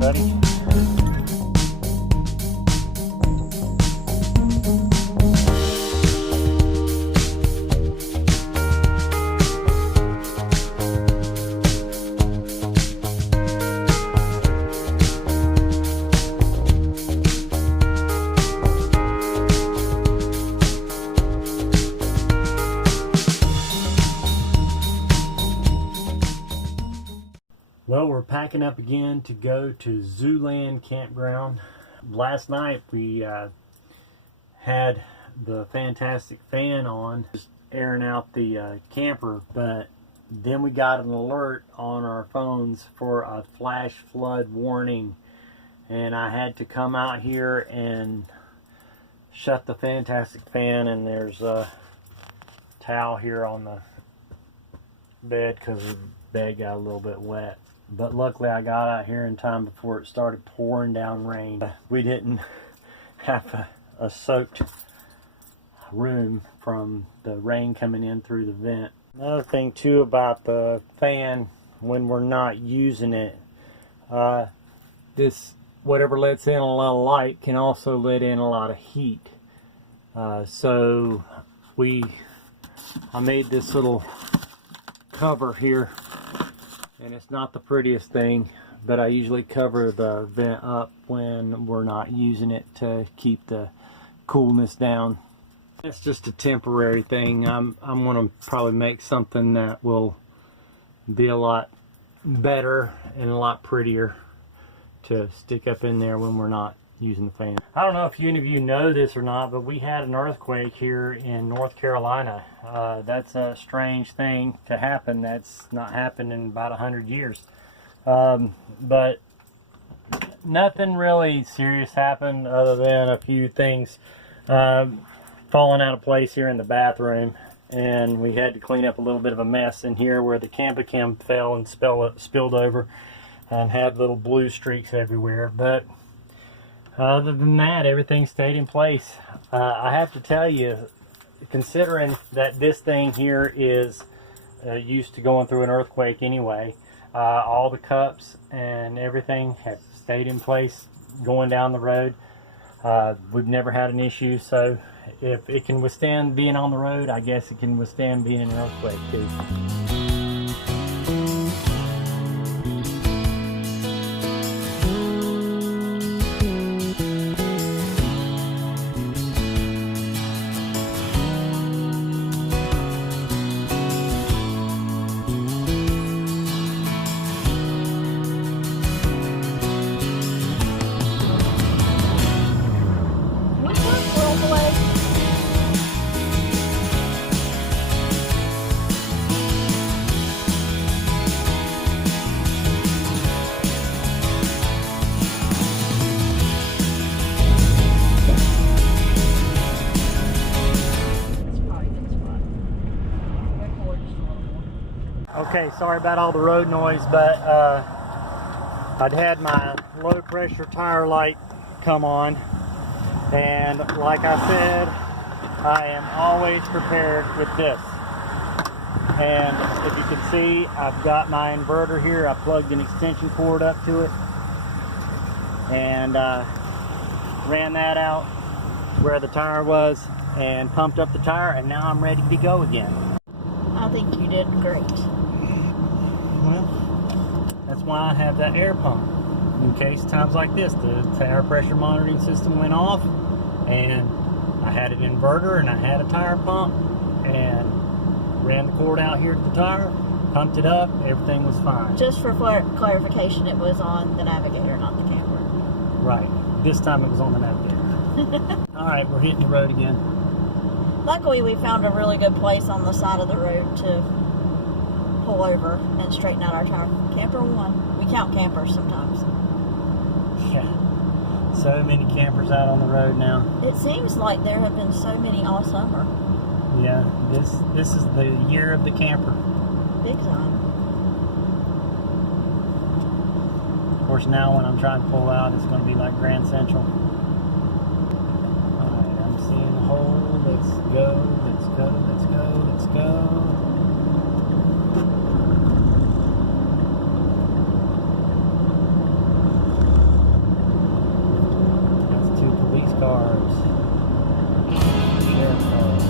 buddy. Well, we're packing up again to go to Zooland Campground. Last night we had the fantastic fan on, just airing out the camper, but then we got an alert on our phones for a flash flood warning, and I had to come out here and shut the fantastic fan, and there's a towel here on the bed because the bed got a little bit wet. But luckily I got out here in time before it started pouring down rain. We didn't have a soaked room from the rain coming in through the vent. Another thing too about the fan, when we're not using it, this whatever lets in a lot of light can also let in a lot of heat. So I made this little cover here. And it's not the prettiest thing, but I usually cover the vent up when we're not using it to keep the coolness down. It's just a temporary thing. I'm going to probably make something that will be a lot better and a lot prettier to stick up in there when we're not using the fan. I don't know if any of you know this or not, but we had an earthquake here in North Carolina. That's a strange thing to happen. That's not happened in about 100 years. But nothing really serious happened other than a few things falling out of place here in the bathroom. And we had to clean up a little bit of a mess in here where the Campicam fell and spilled over and had little blue streaks everywhere. But other than that, everything stayed in place. I have to tell you, considering that this thing here is used to going through an earthquake anyway, all the cups and everything have stayed in place going down the road. We've never had an issue, so if it can withstand being on the road, I guess it can withstand being in an earthquake too. Okay, sorry about all the road noise, but I'd had my low pressure tire light come on, and like I said, I am always prepared with this. And if you can see, I've got my inverter here. I plugged an extension cord up to it and ran that out where the tire was and pumped up the tire, and now I'm ready to go again. I think you did great. Well, that's why I have that air pump. In case times like this, the tire pressure monitoring system went off, and I had an inverter and I had a tire pump, and ran the cord out here to the tire, pumped it up, everything was fine. Just for clarification, it was on the Navigator, not the camper. Right. This time it was on the Navigator. Alright, we're hitting the road again. Luckily, we found a really good place on the side of the road to pull over and straighten out our tire. Camper one. We count campers sometimes. Yeah. So many campers out on the road now. It seems like there have been so many all summer. Yeah, this is the year of the camper. Big time. Of course, now when I'm trying to pull out, it's going to be like Grand Central. Alright, I'm seeing the hole. Let's go, let's go, let's go, let's go. cars. Sheriff cars.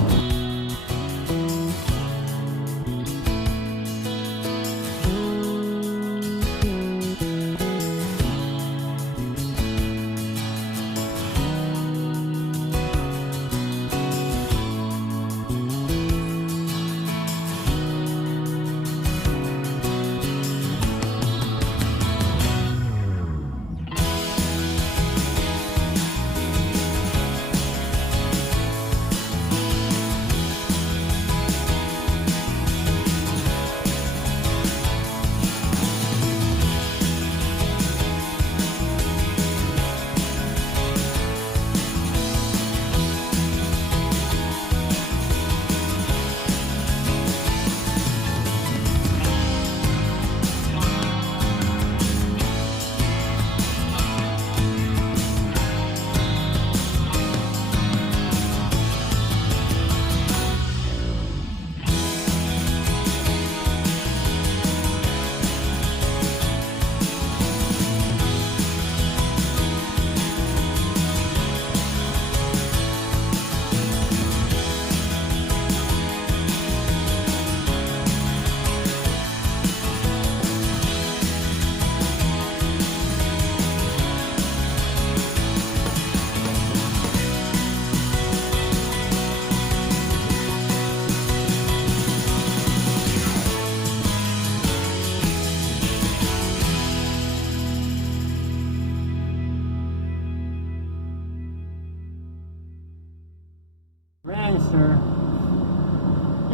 Register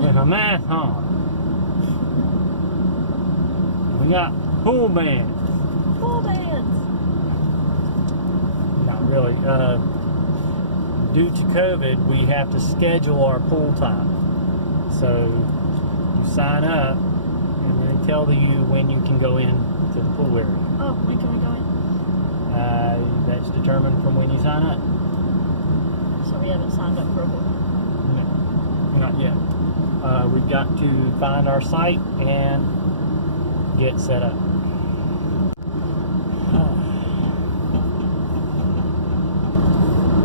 with a mask on. We got pool bands. Pool bands. Not really. Due to COVID, we have to schedule our pool time. So you sign up, and then they tell you when you can go in to the pool area. Oh, when can we go in? That's determined from when you sign up. So we haven't signed up for a pool. No, not yet. We've got to find our site and get set up.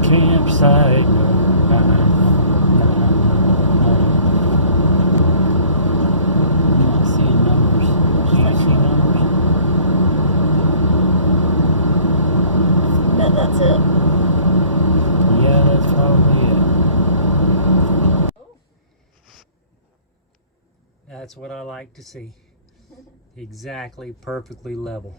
Campsite. I'm not seeing numbers. Can you see numbers? Bet that's it. Yeah, that's probably it. That's what I like to see. Exactly, perfectly level.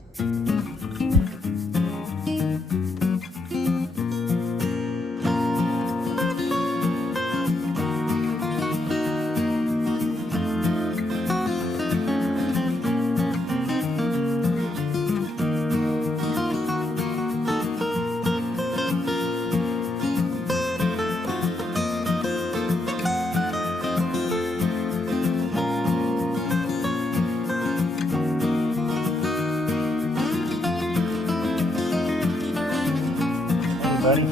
Buddy.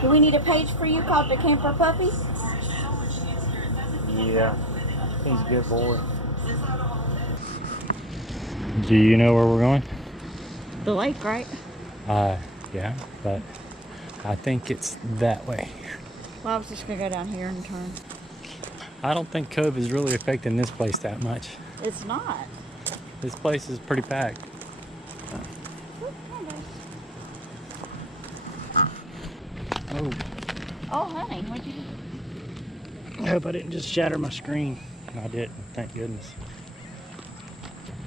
Do we need a page for you called the Camper Puppy? Yeah, he's a good boy. Do you know where we're going? The lake, right? Yeah, but I think it's that way. Well, I was just gonna go down here and turn. I don't think COVID is really affecting this place that much. It's not. This place is pretty packed. Oh. Oh, honey, what'd you do? I hope I didn't just shatter my screen. I didn't, thank goodness.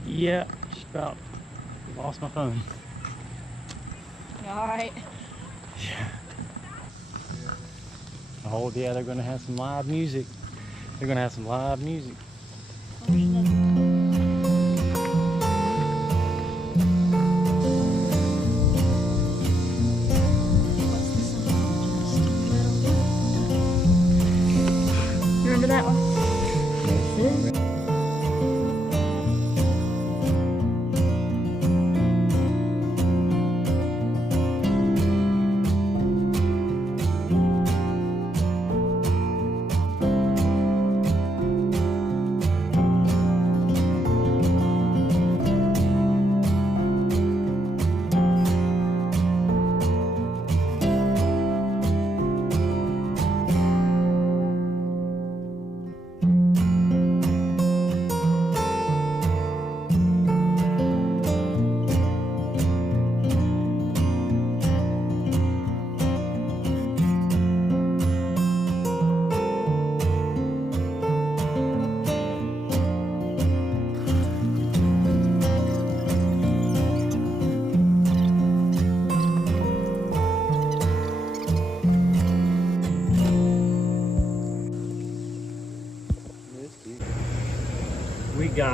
Yeah, just about lost my phone. All right. Yeah. Oh yeah, they're gonna have some live music. They're gonna have some live music. What's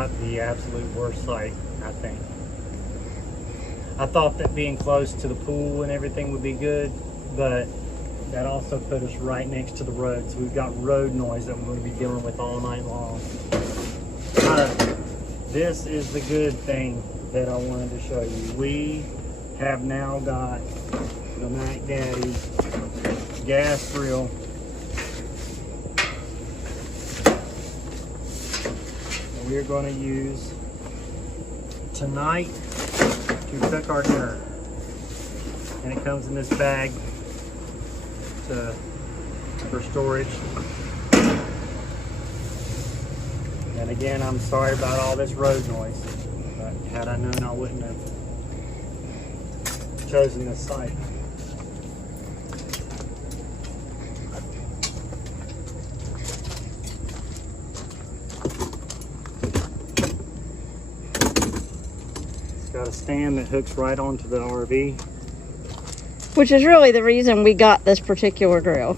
not the absolute worst site, I think. I thought that being close to the pool and everything would be good, but that also put us right next to the road, so we've got road noise that we're going to be dealing with all night long. But this is the good thing that I wanted to show you. We have now got the Mac Daddy's gas grill. And we're going to use tonight to cook our dinner. And it comes in this bag for storage. And again, I'm sorry about all this road noise, but had I known, I wouldn't have chosen this site. It's got a stand that hooks right onto the RV. Which is really the reason we got this particular grill.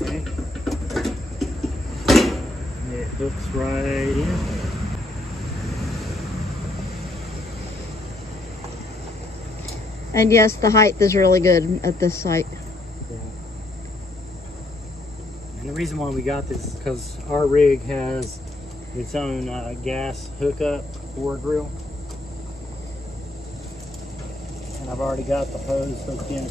Okay. It hooks right in. And yes, the height is really good at this site. Yeah. And the reason why we got this is because our rig has its own gas hookup for a grill. And I've already got the hose hooked in.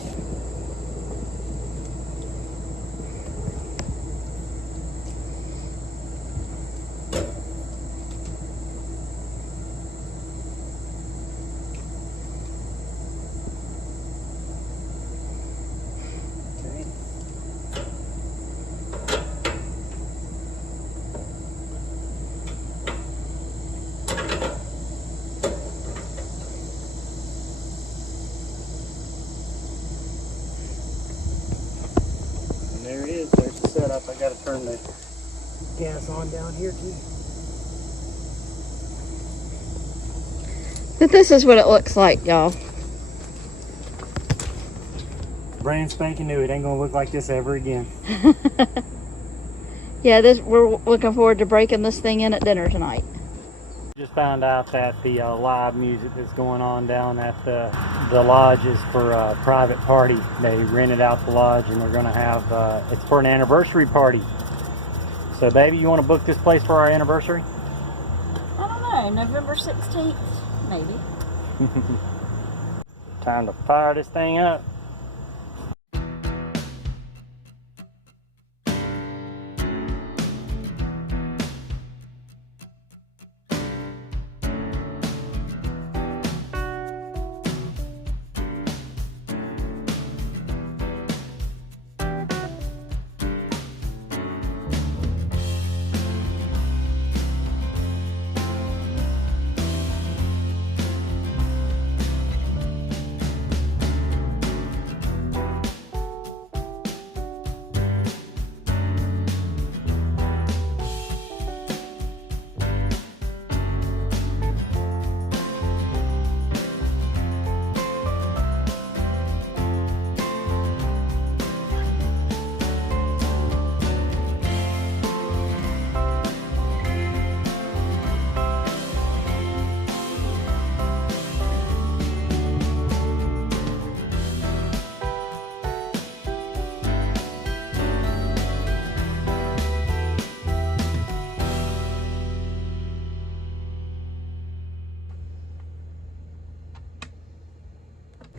There it is. There's the setup. I got to turn the gas on down here too. But this is what it looks like, y'all. Brand spanking new. It ain't gonna look like this ever again. Yeah, we're looking forward to breaking this thing in at dinner tonight. Just found out that the live music that's going on down at the lodge is for a private party. They rented out the lodge and they're gonna have it's for an anniversary party. So baby, you want to book this place for our anniversary? I don't know, November 16th, maybe. Time to fire this thing up.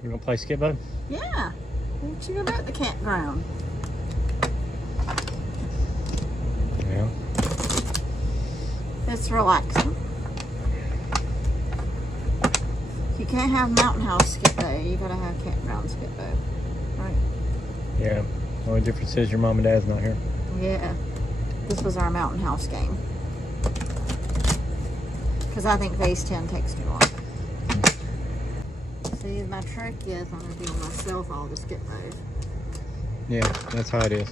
You gonna play skip-bo? Yeah. What you gonna do at the campground? Yeah. It's relaxing. You can't have mountain house skip-bo. You gotta have campground skip-bo. Right? Yeah. The only difference is your mom and dad's not here. Yeah. This was our mountain house game. Because I think phase 10 takes too long. See, my trick is I'm going to do myself all the skip-bos. Yeah, that's how it is.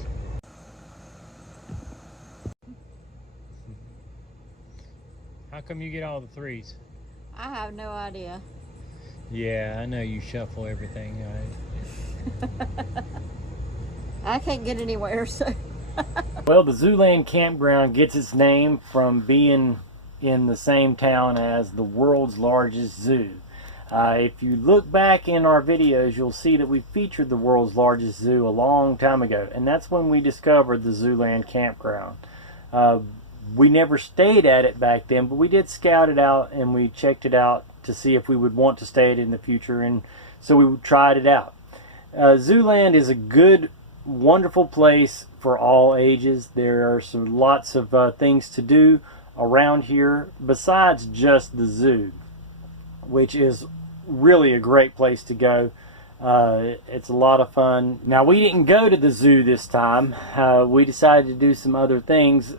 come you get all the threes? I have no idea. Yeah, I know you shuffle everything. I can't get anywhere, so. Well, the Zooland Campground gets its name from being in the same town as the world's largest zoo. If you look back in our videos, you'll see that we featured the world's largest zoo a long time ago, and that's when we discovered the Zooland Campground. We never stayed at it back then, but we did scout it out and we checked it out to see if we would want to stay it in the future, and so we tried it out. Zooland is a good, wonderful place for all ages. There are lots of things to do around here besides just the zoo, which is really a great place to go. It's a lot of fun. Now, we didn't go to the zoo this time. We decided to do some other things,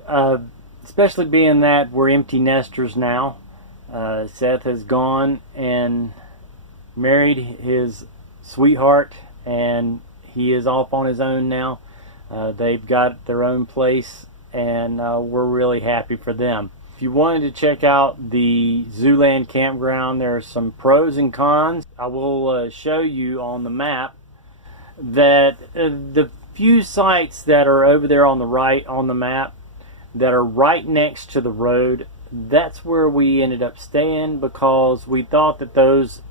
especially being that we're empty nesters now. Seth has gone and married his sweetheart, and he is off on his own now. They've got their own place, and we're really happy for them. If you wanted to check out the Zooland Campground, there are some pros and cons. I will show you on the map that the few sites that are over there on the right on the map that are right next to the road, that's where we ended up staying, because we thought that those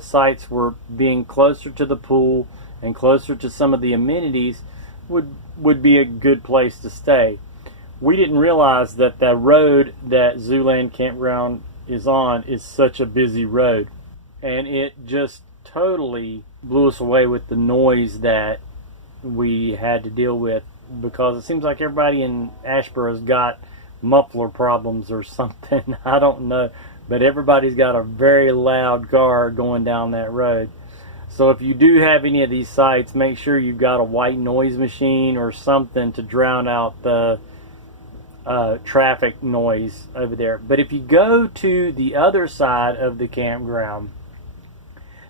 sites were being closer to the pool and closer to some of the amenities would be a good place to stay. We didn't realize that the road that Zooland Campground is on is such a busy road, and it just totally blew us away with the noise that we had to deal with, because it seems like everybody in Asheboro's got muffler problems or something. I don't know, but everybody's got a very loud car going down that road. So if you do have any of these sites, make sure you've got a white noise machine or something to drown out the traffic noise over there. But if you go to the other side of the campground,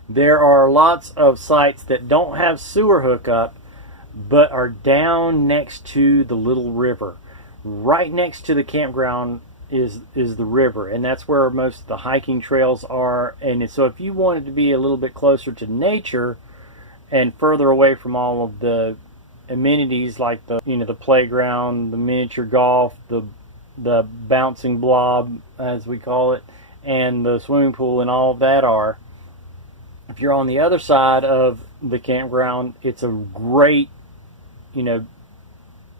there are lots of sites that don't have sewer hookup, but are down next to the little river. Right next to the campground is the river, and that's where most of the hiking trails are. And so if you wanted to be a little bit closer to nature and further away from all of the amenities like the playground, the miniature golf, the bouncing blob as we call it, and the swimming pool and all of that are, if you're on the other side of the campground, it's a great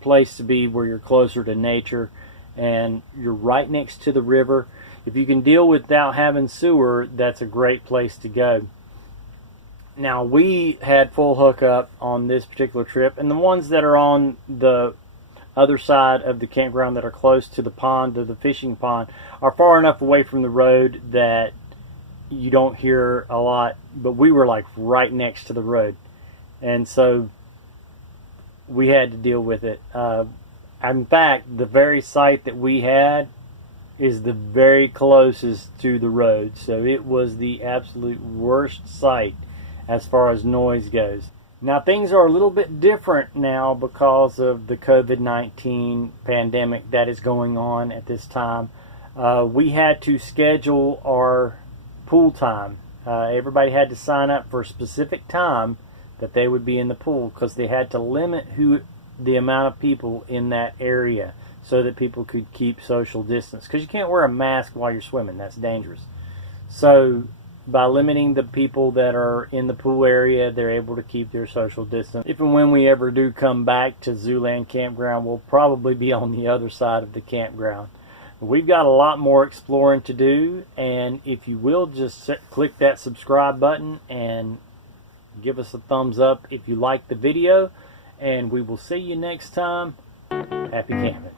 place to be where you're closer to nature and you're right next to the river. If you can deal without having sewer, that's a great place to go. Now, we had full hookup on this particular trip, and the ones that are on the other side of the campground that are close to the pond, to the fishing pond, are far enough away from the road that you don't hear a lot, but we were like right next to the road, and so we had to deal with it. In fact, the very site that we had is the very closest to the road, so it was the absolute worst site as far as noise goes. Now, things are a little bit different now because of the COVID-19 pandemic that is going on at this time. We had to schedule our pool time. Everybody had to sign up for a specific time that they would be in the pool, because they had to limit the amount of people in that area so that people could keep social distance, because you can't wear a mask while you're swimming. That's dangerous. So by limiting the people that are in the pool area, they're able to keep their social distance. If and when we ever do come back to Zooland Campground, we'll probably be on the other side of the campground. We've got a lot more exploring to do, and if you will, just click that subscribe button and give us a thumbs up if you like the video, and we will see you next time. Happy camping.